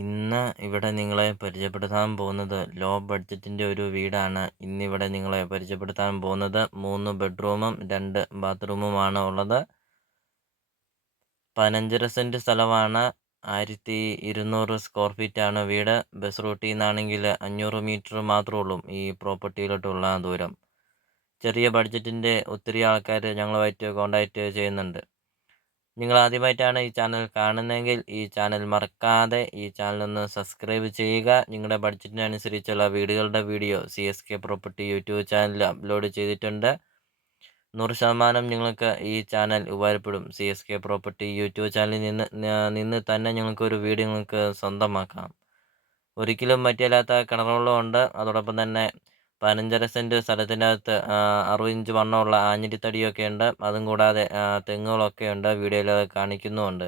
ഇന്ന് ഇവിടെ നിങ്ങളെ പരിചയപ്പെടുത്താൻ പോകുന്നത് ലോ ബഡ്ജറ്റിൻ്റെ ഒരു വീടാണ്. ഇന്നിവിടെ നിങ്ങളെ പരിചയപ്പെടുത്താൻ പോകുന്നത് 3 ബെഡ്റൂമും 2 ബാത്റൂമുമാണ് ഉള്ളത്. 15 സെൻറ്റ് സ്ഥലമാണ്. 1200 സ്ക്വയർ ഫീറ്റാണ് വീട്. ബസ് റൂട്ടിൽ നിന്നാണെങ്കിൽ 500 മീറ്റർ മാത്രമേ ഉള്ളൂ ഈ പ്രോപ്പർട്ടിയിലോട്ടുള്ള ദൂരം. ചെറിയ ബഡ്ജറ്റിൻ്റെ ഒത്തിരി ആൾക്കാർ ഞങ്ങളുമായിട്ട് കോൺടാക്റ്റ് ചെയ്യുന്നുണ്ട്. നിങ്ങൾ ആദ്യമായിട്ടാണ് ഈ ചാനൽ കാണുന്നതെങ്കിൽ ഈ ചാനൽ മറക്കാതെ ഈ ചാനൽ ഒന്ന് സബ്സ്ക്രൈബ് ചെയ്യുക. നിങ്ങളുടെ ബഡ്ജറ്റിനനുസരിച്ചുള്ള വീടുകളുടെ വീഡിയോ CSK പ്രോപ്പർട്ടി യൂട്യൂബ് ചാനലിൽ അപ്ലോഡ് ചെയ്തിട്ടുണ്ട്. 100% നിങ്ങൾക്ക് ഈ ചാനൽ ഉപകാരപ്പെടും. CSK പ്രോപ്പർട്ടി യൂട്യൂബ് ചാനലിൽ നിന്ന് തന്നെ നിങ്ങൾക്കൊരു വീട് നിങ്ങൾക്ക് സ്വന്തമാക്കാം. ഒരിക്കലും മറ്റല്ലാത്ത കിണറുകളുണ്ട്. അതോടൊപ്പം തന്നെ 15 സെൻറ്റ് സ്ഥലത്തിനകത്ത് 60 ഇഞ്ച് വണ്ണമുള്ള ആഞ്ഞിലിത്തടിയൊക്കെ ഉണ്ട്. അതും കൂടാതെ തെങ്ങുകളൊക്കെ ഉണ്ട്. വീഡിയോയിൽ കാണിക്കുന്നുമുണ്ട്.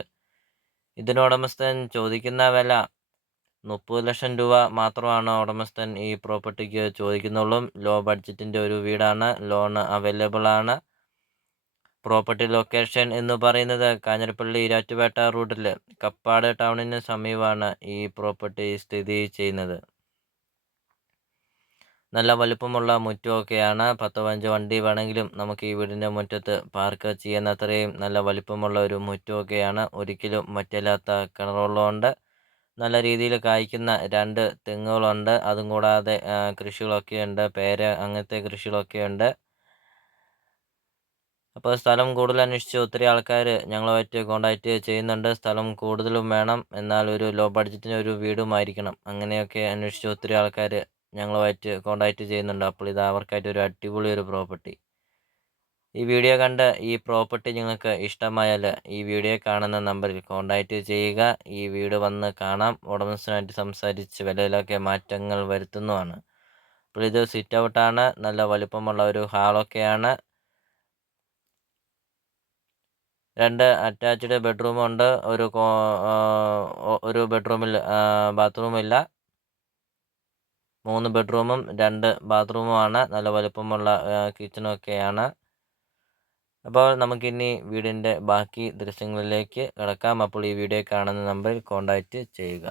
ഇതിന് ഉടമസ്ഥൻ ചോദിക്കുന്ന വില 30 ലക്ഷം രൂപ മാത്രമാണ് ഉടമസ്ഥൻ ഈ പ്രോപ്പർട്ടിക്ക് ചോദിക്കുന്നുള്ളൂ. ലോ ബഡ്ജറ്റിൻ്റെ ഒരു വീടാണ്. ലോൺ അവൈലബിൾ ആണ്. പ്രോപ്പർട്ടി ലൊക്കേഷൻ എന്ന് പറയുന്നത് കാഞ്ഞിരപ്പള്ളി ഈരാറ്റുപേട്ട റൂട്ടിൽ കപ്പാട് ടൗണിന് സമീപമാണ് ഈ പ്രോപ്പർട്ടി സ്ഥിതി ചെയ്യുന്നത്. നല്ല വലുപ്പമുള്ള മുറ്റമൊക്കെയാണ്. 10-15 വണ്ടി വേണമെങ്കിലും നമുക്ക് ഈ വീടിൻ്റെ മുറ്റത്ത് പാർക്ക് ചെയ്യുന്നത്രയും നല്ല വലിപ്പമുള്ള ഒരു മുറ്റമൊക്കെയാണ്. ഒരിക്കലും മറ്റല്ലാത്ത കിണറുകളുണ്ട്. നല്ല രീതിയിൽ കായ്ക്കുന്ന 2 തെങ്ങുകളുണ്ട്. അതും കൂടാതെ കൃഷികളൊക്കെയുണ്ട്. പേര അങ്ങനത്തെ കൃഷികളൊക്കെയുണ്ട്. അപ്പോൾ സ്ഥലം കൂടുതൽ അന്വേഷിച്ച് ഒത്തിരി ആൾക്കാർ ഞങ്ങളുമായിട്ട് കോൺടാക്റ്റ് ചെയ്യുന്നുണ്ട്. സ്ഥലം കൂടുതലും വേണം, എന്നാൽ ഒരു ലോ ബഡ്ജറ്റിന് ഒരു വീടുമായിരിക്കണം. അങ്ങനെയൊക്കെ അന്വേഷിച്ച് ഒത്തിരി ആൾക്കാർ ഞങ്ങളുമായിട്ട് കോൺടാക്റ്റ് ചെയ്യുന്നുണ്ട്. അപ്പോൾ ഇത് അവർക്കായിട്ട് ഒരു അടിപൊളി ഒരു പ്രോപ്പർട്ടി. ഈ വീഡിയോ കണ്ട് ഈ പ്രോപ്പർട്ടി നിങ്ങൾക്ക് ഇഷ്ടമായാൽ ഈ വീഡിയോ കാണുന്ന നമ്പറിൽ കോൺടാക്റ്റ് ചെയ്യുക. ഈ വീട് വന്ന് കാണാം. ഉടമസ്ഥനായിട്ട് സംസാരിച്ച് വിലയിലൊക്കെ മാറ്റങ്ങൾ വരുത്തുന്നതാണ്. അപ്പോൾ ഇത് സിറ്റ് ഔട്ടാണ്. നല്ല വലുപ്പമുള്ള ഒരു ഹാളൊക്കെയാണ്. 2 അറ്റാച്ച്ഡ് ബെഡ്റൂമുണ്ട്. ഒരു ബെഡ്റൂമിൽ ബാത്റൂമില്ല. 3 ബെഡ്റൂമും 2 ബാത്റൂമുമാണ്. നല്ല വലുപ്പമുള്ള കിച്ചണൊക്കെയാണ്. അപ്പോൾ നമുക്കിനി വീടിൻ്റെ ബാക്കി ദൃശ്യങ്ങളിലേക്ക് കടക്കാം. അപ്പോൾ ഈ വീഡിയോ കാണുന്ന നമ്പറിൽ കോൺടാക്റ്റ് ചെയ്യുക.